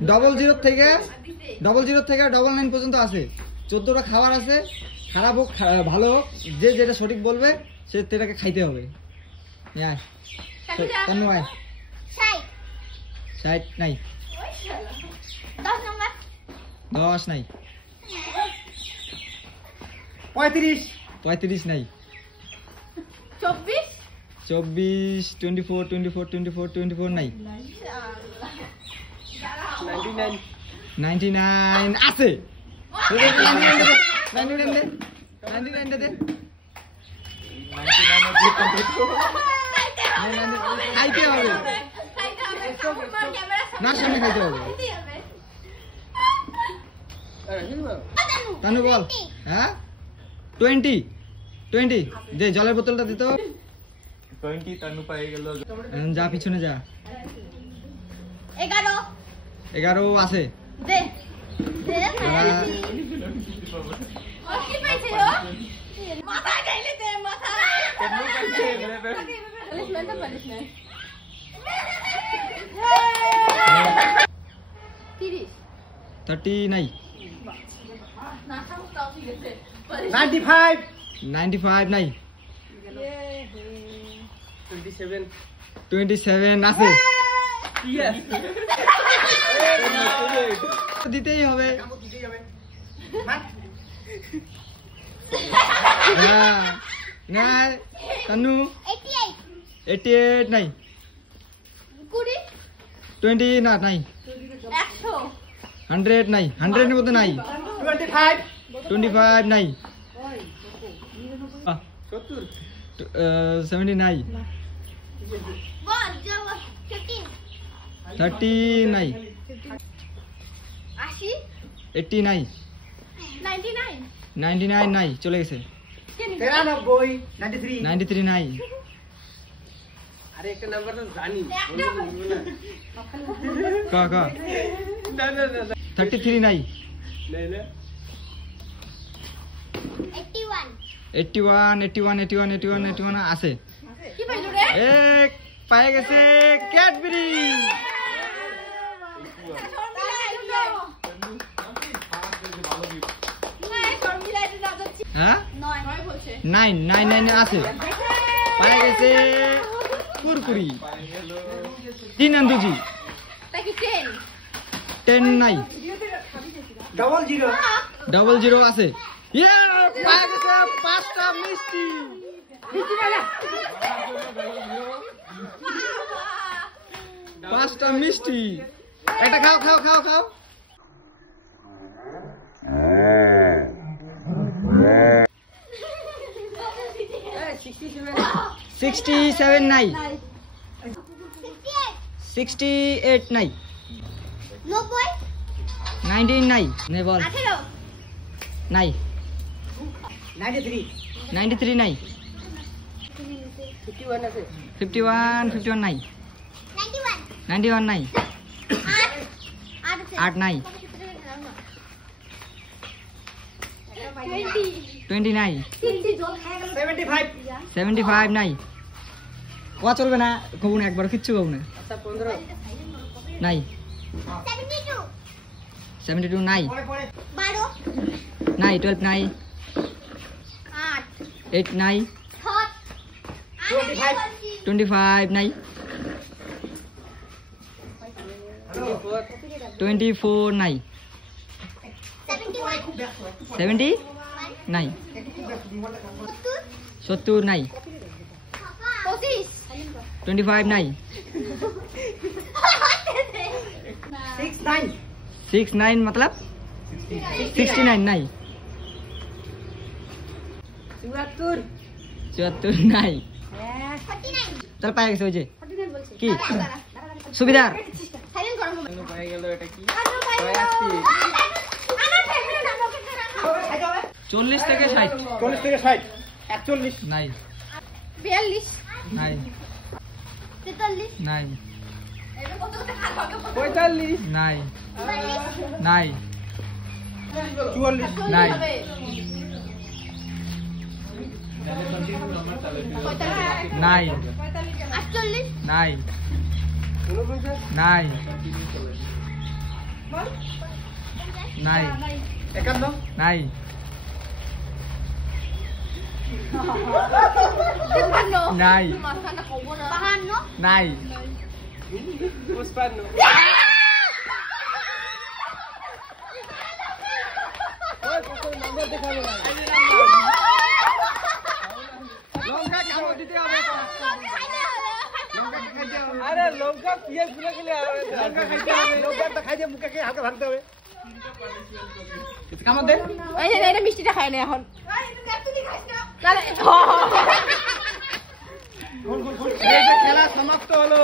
00 থেকে 99 পর্যন্ত আছে। 14টা খাবার আছে, খারাপ হোক ভালো হোক, যে যেটা সঠিক বলবে সে সেটাকে খাইতে হবে। আয় তানু আয়। 60 নাই। 10 নাম্বার 10 নাই। 35 নাই। 24 24 নাই। 99 আছে। 99 দে। 99 দে। খাইতে হবে না, সামনে খাইতে হবে। তানু বল। হ্যাঁ 20 দে, জলের বোতলটা দিতে হবে। 20 তানু পাই গেল। যা পিছনে যা। 11 আছে। দে দে কি পাইছে ও মাথা গাইলে দে মাথা তানু পাইছে বলে পালিশমেন্ট 30 নাই। না সামস্তাও ঠিক আছে 95 নাই। 27 আছে। দিতেই হবে। তানু 88 নাই। 20 না নাই। 100 নাই। 100 এর মধ্যে নাই। 25 নাই। 70 নাই। 30 নাই। 80 নাই। 99 নাই, চলে গেছে। 93 নাই। আরে একটা নাম্বার তো জানি কা 33 নাই। 81 আছে। কি পাইলো রে এক পায়ে গেছে ক্যাডবেরি। হ্যাঁ 9 আছে। পায়ে গেছে কুরকুরি। 3 আন্দুজি। 10 নাই। 00 আছে। পায়ে গেছে 5টা মিষ্টি। 5টা মিষ্টি। এটা খাও। 67 নাই। 68 নাই। 19 নাই। নে বল। নাই। 93 নাই। 51 নাই। 91 নাই। 8 নাই। 20 নাই। 75 নাই। ও চলবে না, কবু না একবার, কিচ্ছু কবু না। 15 নাই। 72 নাই। 12 নাই। 8 নাই। 25 নাই। 24 নাই। 70 নাই। 70 নাই। 25 নাই। 69 मतलब 69 নাই। 74 নাই। চল পায়ে গেছে ওই যে কি সুবিধার। 40 থেকে 60। 41 নাই। 42 নাই। 43 নাই। এটা কত কত খাওয়া 45 নাই। নাই। 44 নাই। নাই। 48 নাই। নাই। নাই 51 নাই নাই নাই পুষ্পান্ন লঙ্কা কামড় দিতে হবে তো। লঙ্কা খাইতে হবে আরে লঙ্কা পিয়াজ গুলো খেলে লঙ্কা খাইতে হবে লঙ্কাটা খাইতে মুখে খেয়ে হালকা ভাঙতে হবে কামড় দে এটা মিষ্টিটা খাই না এখন এই যে খেলা সমাপ্ত হলো